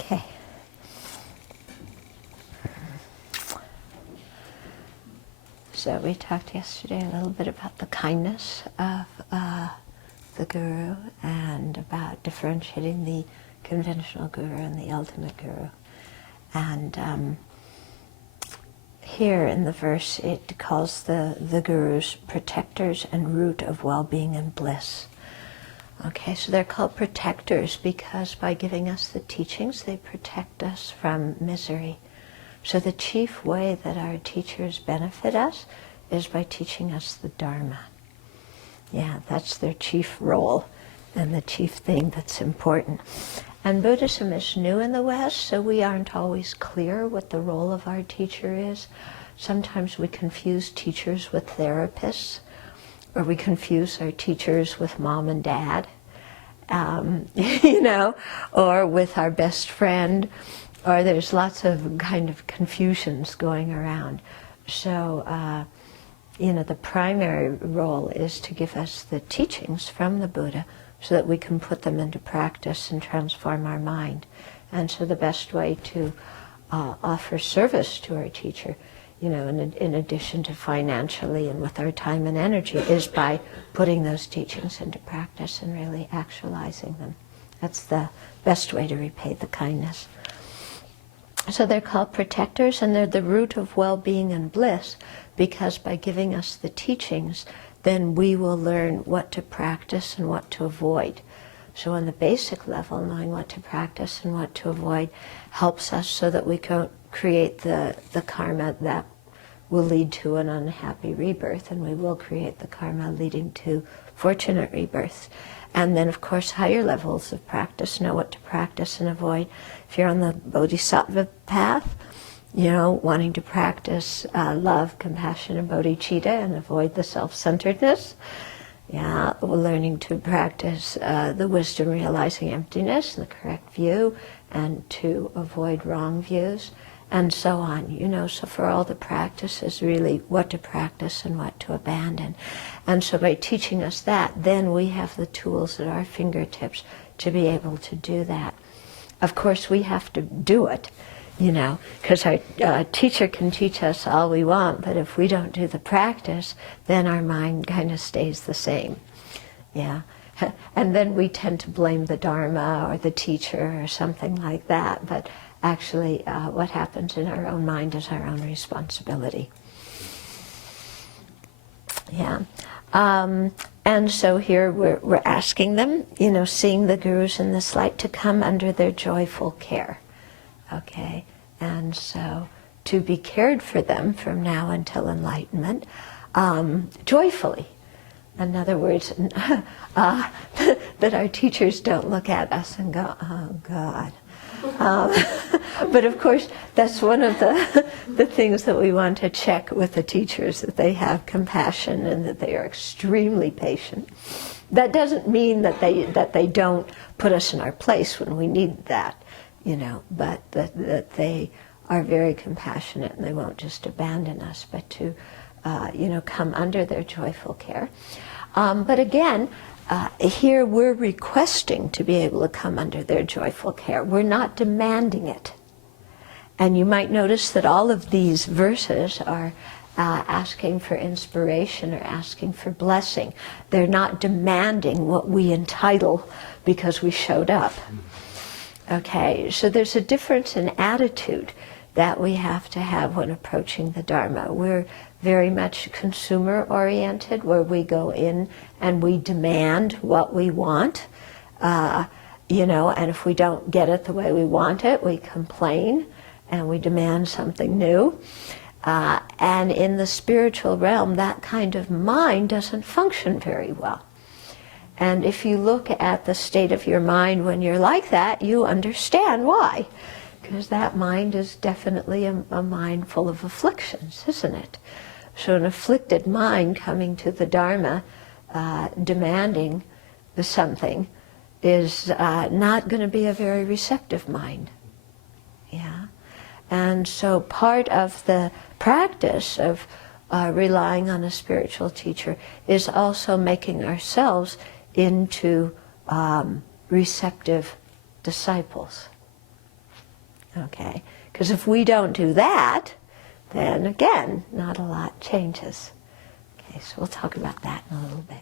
Okay. So we talked yesterday a little bit about the kindness of the Guru and about differentiating the conventional Guru and the ultimate Guru. And here in the verse it calls the Gurus protectors and root of well-being and bliss. Okay, so they're called protectors because by giving us the teachings they protect us from misery. So the chief way that our teachers benefit us is by teaching us the Dharma. Yeah, that's their chief role and the chief thing that's important. And Buddhism is new in the West, so we aren't always clear what the role of our teacher is. Sometimes we confuse teachers with therapists, or we confuse our teachers with mom and dad, or with our best friend, or there's lots of kind of confusions going around. So, the primary role is to give us the teachings from the Buddha so that we can put them into practice and transform our mind. And so the best way to offer service to our teacher, in addition to financially and with our time and energy, is by putting those teachings into practice and really actualizing them. That's the best way to repay the kindness. So they're called protectors, and they're the root of well-being and bliss, because by giving us the teachings, then we will learn what to practice and what to avoid. So on the basic level, knowing what to practice and what to avoid helps us so that we can create the karma that will lead to an unhappy rebirth, and we will create the karma leading to fortunate rebirths. And then, of course, higher levels of practice, know what to practice and avoid. If you're on the bodhisattva path, wanting to practice love, compassion, and bodhicitta and avoid the self-centeredness. Yeah, learning to practice the wisdom realizing emptiness and the correct view, and to avoid wrong views, and so on. So for all the practices, really what to practice and what to abandon. And so by teaching us that, then we have the tools at our fingertips to be able to do that. Of course, we have to do it, because our teacher can teach us all we want, but if we don't do the practice, then our mind kind of stays the same. Yeah. And then we tend to blame the Dharma or the teacher or something like that, but actually what happens in our own mind is our own responsibility. Yeah. And so here we're asking them, seeing the Gurus in this light, to come under their joyful care. Okay? And so to be cared for them from now until enlightenment, joyfully. In other words, that our teachers don't look at us and go, oh God. But of course, that's one of the things that we want to check with the teachers, that they have compassion and that they are extremely patient. That doesn't mean that they don't put us in our place when we need that, but that they are very compassionate and they won't just abandon us, but to, come under their joyful care. But again, here we're requesting to be able to come under their joyful care. We're not demanding it. And you might notice that all of these verses are asking for inspiration or asking for blessing. They're not demanding what we entitle because we showed up. Okay, so there's a difference in attitude that we have to have when approaching the Dharma. We're very much consumer-oriented, where we go in and we demand what we want, and if we don't get it the way we want it, we complain and we demand something new. And in the spiritual realm, that kind of mind doesn't function very well. And if you look at the state of your mind when you're like that, you understand why. Because that mind is definitely a mind full of afflictions, isn't it? So an afflicted mind coming to the Dharma, demanding something, is not going to be a very receptive mind. Yeah. And so part of the practice of relying on a spiritual teacher is also making ourselves into receptive disciples. Okay? Because if we don't do that, then again, not a lot changes. Okay, so we'll talk about that in a little bit.